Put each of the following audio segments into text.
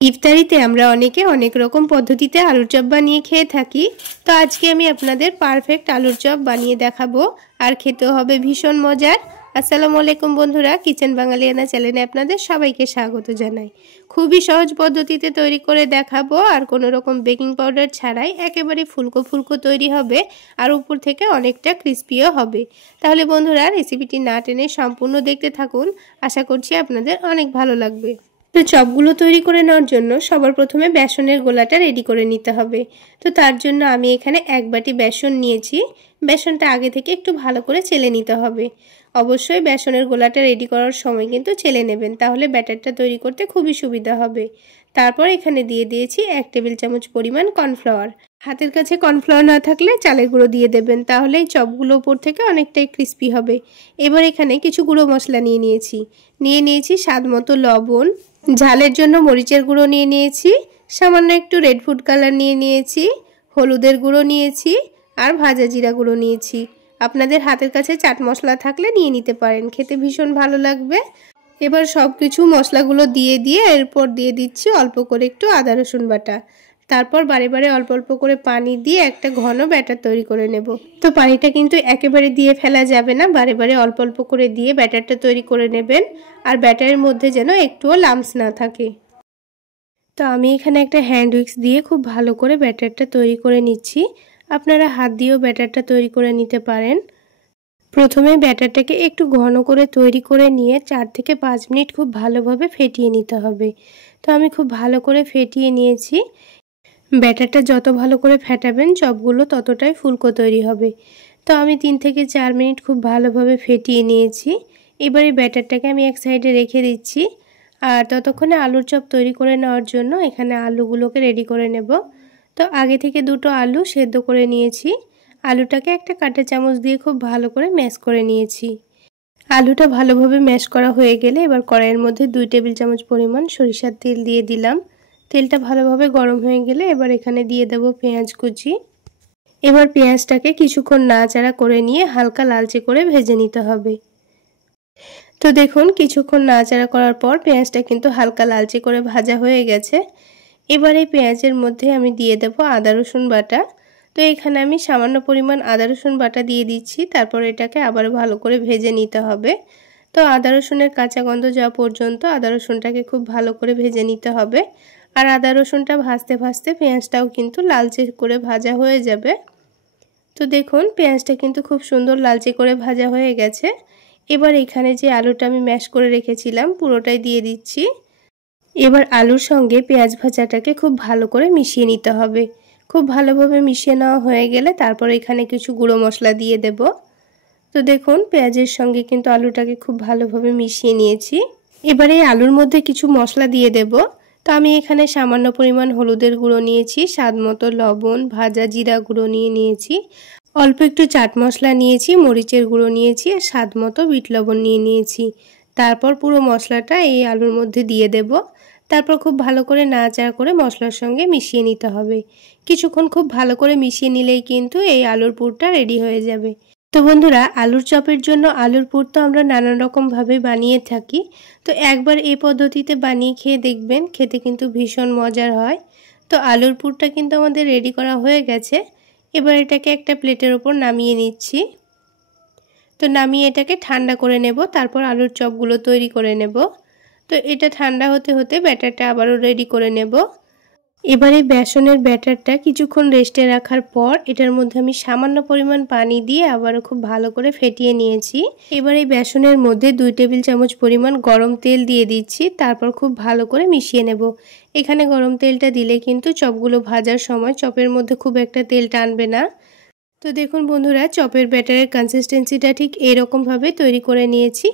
ইফতারিতে আমরা অনেকে অনেক রকম পদ্ধতিতে আলুর চপ বানিয়ে খেয়ে থাকি। তো আজকে আমি আপনাদের পারফেক্ট আলুর চপ বানিয়ে দেখাবো, আর খেতেও হবে ভীষণ মজার। আসসালামু আলাইকুম বন্ধুরা, কিচেন বাঙালিয়ানা চ্যানেলে আপনাদের সবাইকে স্বাগত জানাই। খুবই সহজ পদ্ধতিতে তৈরি করে দেখাবো, আর কোনো রকম বেকিং পাউডার ছাড়াই একেবারে ফুলকো ফুলকো তৈরি হবে, আর উপর থেকে অনেকটা ক্রিস্পিও হবে। তাহলে বন্ধুরা, রেসিপিটি না টেনে সম্পূর্ণ দেখতে থাকুন, আশা করছি আপনাদের অনেক ভালো লাগবে। তো চপগুলো তৈরি করে নেওয়ার জন্য সবার প্রথমে বেসনের গোলাটা রেডি করে নিতে হবে। তো তার জন্য আমি এখানে 1 বাটি বেসন নিয়েছি। বেসনটা আগে থেকে একটু ভালো করে চেলে নিতে হবে। অবশ্যই বেসনের গোলাটা রেডি করার সময় কিন্তু চেলে নেবেন, তাহলে ব্যাটারটা তৈরি করতে খুবই সুবিধা হবে। তারপর এখানে দিয়ে দিয়েছি 1 টেবিল চামচ পরিমাণ কর্নফ্লাওয়ার। হাতের কাছে কর্নফ্লাওয়ার না থাকলে চালের গুঁড়ো দিয়ে দেবেন, তাহলে এই চপগুলো উপর থেকে অনেকটাই ক্রিস্পি হবে। এবার এখানে কিছু গুঁড়ো মশলা নিয়ে নিয়েছি স্বাদ মতো লবণ, ঝালের জন্য মরিচের গুঁড়ো নিয়েছি, সামান্য একটু রেড ফুড কালার নিয়েছি, হলুদের গুঁড়ো নিয়েছি, আর ভাজা জিরা গুঁড়ো নিয়েছি। আপনাদের হাতের কাছে চাট মশলা থাকলে নিয়ে নিতে পারেন, খেতে ভীষণ ভালো লাগবে। এবার সব কিছু মশলাগুলো দিয়ে এরপর দিয়ে দিচ্ছি অল্প করে একটু আদা রসুন বাটা। তারপর বারে অল্প অল্প করে পানি দিয়ে একটা ঘন ব্যাটার তৈরি করে নেব। তো পানিটা কিন্তু একেবারে দিয়ে ফেলা যাবে না, বারে অল্প অল্প করে দিয়ে ব্যাটারটা তৈরি করে নেবেন, আর ব্যাটারের মধ্যে যেন একটুও লাম্পস না থাকে। তো আমি এখানে একটা হ্যান্ড উইক্স দিয়ে খুব ভালো করে ব্যাটারটা তৈরি করে নিচ্ছি। আপনারা হাত দিয়েও ব্যাটারটা তৈরি করে নিতে পারেন। প্রথমে ব্যাটারটাকে একটু ঘন করে তৈরি করে নিয়ে 4 থেকে 5 মিনিট খুব ভালোভাবে ফেটিয়ে নিতে হবে। তো আমি খুব ভালো করে ফেটিয়ে নিয়েছি। ব্যাটারটা যত ভালো করে ফেটাবেন চপগুলো ততটাই ফুলকো তৈরি হবে। তো আমি 3 থেকে 4 মিনিট খুব ভালোভাবে ফেটিয়ে নিয়েছি। এবার এই ব্যাটারটাকে আমি এক সাইডে রেখে দিচ্ছি, আর ততক্ষণে আলুর চপ তৈরি করে নেওয়ার জন্য এখানে আলুগুলোকে রেডি করে নেব। তো আগে থেকে 2টো আলু সেদ্ধ করে নিয়েছি। আলুটাকে একটা কাঁটা চামচ দিয়ে খুব ভালো করে ম্যাশ করে নিয়েছি। আলুটা ভালোভাবে ম্যাশ করা হয়ে গেলে এবার কড়াইয়ের মধ্যে 2 টেবিল চামচ পরিমাণ সরিষার তেল দিয়ে দিলাম। তেলটা ভালোভাবে গরম হয়ে গেলে এবার এখানে দিয়ে দেব পেঁয়াজ কুচি। এবার পেঁয়াজটাকে কিছুক্ষণ নাড়াচাড়া করে নিয়ে হালকা লালচে করে ভেজে নিতে হবে। তো দেখুন, কিছুক্ষণ নাড়াচাড়া করার পর পেঁয়াজটা কিন্তু হালকা লালচে করে ভাজা হয়ে গেছে। এবার এই পেঁয়াজের মধ্যে আমি দিয়ে দেব আদা রসুন বাটা। তো এখানে আমি সামান্য পরিমাণ আদা রসুন বাটা দিয়ে দিচ্ছি। তারপর এটাকে আবার ভালো করে ভেজে নিতে হবে। তো আদা রসুনের কাঁচা গন্ধ যাওয়া পর্যন্ত আদা রসুনটাকে খুব ভালো করে ভেজে নিতে হবে। আর আদা রসুনটা ভাজতে ভাজতে পেঁয়াজটাও কিন্তু লালচে করে ভাজা হয়ে যাবে। তো দেখুন, পেঁয়াজটা কিন্তু খুব সুন্দর লালচে করে ভাজা হয়ে গেছে। এবার এখানে যে আলুটা আমি ম্যাশ করে রেখেছিলাম পুরোটাই দিয়ে দিচ্ছি। এবার আলুর সঙ্গে পেঁয়াজ ভাজাটাকে খুব ভালো করে মিশিয়ে নিতে হবে। খুব ভালোভাবে মিশিয়ে নেওয়া হয়ে গেলে তারপর এখানে কিছু গুঁড়ো মশলা দিয়ে দেব। তো দেখুন, পেঁয়াজের সঙ্গে কিন্তু আলুটাকে খুব ভালোভাবে মিশিয়ে নিয়েছি। এবারে এই আলুর মধ্যে কিছু মশলা দিয়ে দেব। তো আমি এখানে সামান্য পরিমাণ হলুদের গুঁড়ো নিয়েছি, স্বাদ মতো লবণ, ভাজা জিরা গুঁড়ো নিয়েছি, অল্প একটু চাট মশলা নিয়েছি, মরিচের গুঁড়ো নিয়েছি, আর স্বাদ মতো বিট লবণ নিয়েছি। তারপর পুরো মশলাটা এই আলুর মধ্যে দিয়ে দেব। তারপর খুব ভালো করে নাড়াচাড়া করে মশলার সঙ্গে মিশিয়ে নিতে হবে। কিছুক্ষণ খুব ভালো করে মিশিয়ে নিলেই কিন্তু এই আলুর পুরটা রেডি হয়ে যাবে। তো বন্ধুরা, আলুর চপের জন্য আলুর পুর তো আমরা নানান রকমভাবে বানিয়ে থাকি। তো একবার এই পদ্ধতিতে বানিয়ে খেয়ে দেখবেন, খেতে কিন্তু ভীষণ মজার হয়। তো আলুর পুরটা কিন্তু আমাদের রেডি করা হয়ে গেছে। এবার এটাকে একটা প্লেটের ওপর নামিয়ে নিচ্ছি। তো নামিয়ে এটাকে ঠান্ডা করে নেব, তারপর আলুর চপগুলো তৈরি করে নেব। তো এটা ঠান্ডা হতে হতে ব্যাটারটা আবারও রেডি করে নেব। এবারে বেসনের ব্যাটারটা কিছুক্ষণ রেস্টে রাখার পর এটার মধ্যে আমি সামান্য পরিমাণ পানি দিয়ে আবারও খুব ভালো করে ফেটিয়ে নিয়েছি। এবার এই বেসনের মধ্যে 2 টেবিল চামচ পরিমাণ গরম তেল দিয়ে দিচ্ছি। তারপর খুব ভালো করে মিশিয়ে নেব। এখানে গরম তেলটা দিলে কিন্তু চপগুলো ভাজার সময় চপের মধ্যে খুব একটা তেল টানবে না। তো দেখুন বন্ধুরা, চপের ব্যাটারের কনসিস্টেন্সিটা ঠিক এইরকমভাবে তৈরি করে নিয়েছি।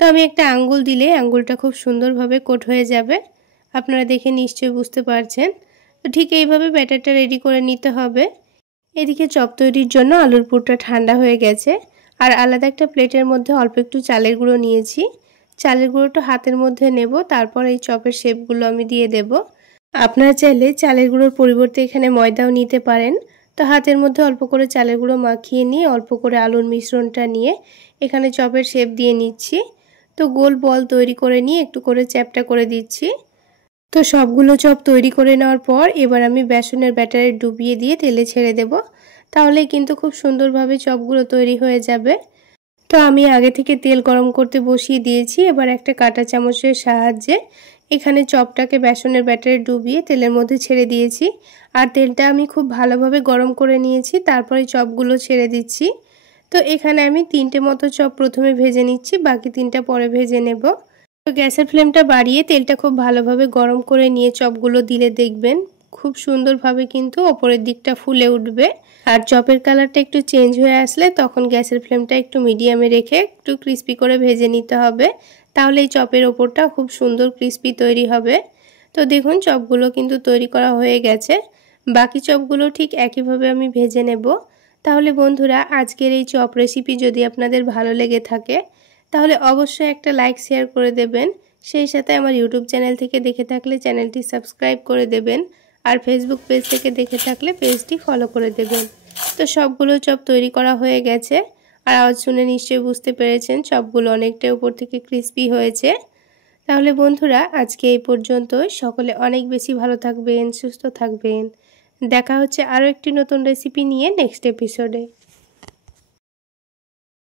তো আমি একটা আঙ্গুল দিলে আঙ্গুলটা খুব সুন্দরভাবে কোট হয়ে যাবে। আপনারা দেখে নিশ্চয়ই বুঝতে পারছেন। তো ঠিক এইভাবে ব্যাটারটা রেডি করে নিতে হবে। এদিকে চপ তৈরির জন্য আলুর পুরটা ঠান্ডা হয়ে গেছে, আর আলাদা একটা প্লেটের মধ্যে অল্প একটু চালের গুঁড়ো নিয়েছি। চালের গুঁড়োটা হাতের মধ্যে নেব, তারপর এই চপের শেপগুলো আমি দিয়ে দেব। আপনারা চাইলে চালের গুঁড়োর পরিবর্তে এখানে ময়দাও নিতে পারেন। তো হাতের মধ্যে অল্প করে চালের গুঁড়ো মাখিয়ে নিয়ে অল্প করে আলুর মিশ্রণটা নিয়ে এখানে চপের শেপ দিয়ে নিচ্ছি। তো গোল বল তৈরি করে নিয়ে একটু করে চ্যাপ্টা করে দিচ্ছি। তো সবগুলো চপ তৈরি করে নেওয়ার পর এবার আমি বেসনের ব্যাটারে ডুবিয়ে দিয়ে তেলে ছেড়ে দেব। তাহলে কিন্তু খুব সুন্দরভাবে চপগুলো তৈরি হয়ে যাবে। তো আমি আগে থেকে তেল গরম করতে বসিয়ে দিয়েছি। এবার একটা কাঁটা চামচের সাহায্যে এখানে চপটাকে বেসনের ব্যাটারে ডুবিয়ে তেলের মধ্যে ছেড়ে দিয়েছি। আর তেলটা আমি খুব ভালোভাবে গরম করে নিয়েছি, তারপরে চপগুলো ছেড়ে দিচ্ছি। তো এখানে আমি 3টে মতো চপ প্রথমে ভেজে নিচ্ছি, বাকি 3টা পরে ভেজে নেব। তো গ্যাসের ফ্লেমটা বাড়িয়ে তেলটা খুব ভালোভাবে গরম করে নিয়ে চপগুলো দিলে দেখবেন খুব সুন্দরভাবে কিন্তু ওপরের দিকটা ফুলে উঠবে। আর চপের কালারটা একটু চেঞ্জ হয়ে আসলে তখন গ্যাসের ফ্লেমটা একটু মিডিয়ামে রেখে একটু ক্রিস্পি করে ভেজে নিতে হবে, তাহলে এই চপের ওপরটা খুব সুন্দর ক্রিস্পি তৈরি হবে। তো দেখুন চপগুলো কিন্তু তৈরি করা হয়ে গেছে। বাকি চপগুলো ঠিক একইভাবে আমি ভেজে নেব। তাহলে বন্ধুরা, আজকের এই চপ রেসিপি যদি আপনাদের ভালো লেগে থাকে তাহলে অবশ্যই একটা লাইক শেয়ার করে দেবেন। সেই সাথে আমার ইউটিউব চ্যানেল থেকে দেখে থাকলে চ্যানেলটি সাবস্ক্রাইব করে দেবেন, আর ফেসবুক পেজ থেকে দেখে থাকলে পেজটি ফলো করে দেবেন। তো সবগুলো চপ তৈরি করা হয়ে গেছে, আর আওয়াজ শুনে নিশ্চয়ই বুঝতে পেরেছেন চপগুলো অনেকটাই উপর থেকে ক্রিস্পি হয়েছে। তাহলে বন্ধুরা, আজকে এই পর্যন্তই। সকলে অনেক বেশি ভালো থাকবেন, সুস্থ থাকবেন। দেখা হচ্ছে আরও একটি নতুন রেসিপি নিয়ে নেক্সট এপিসোডে।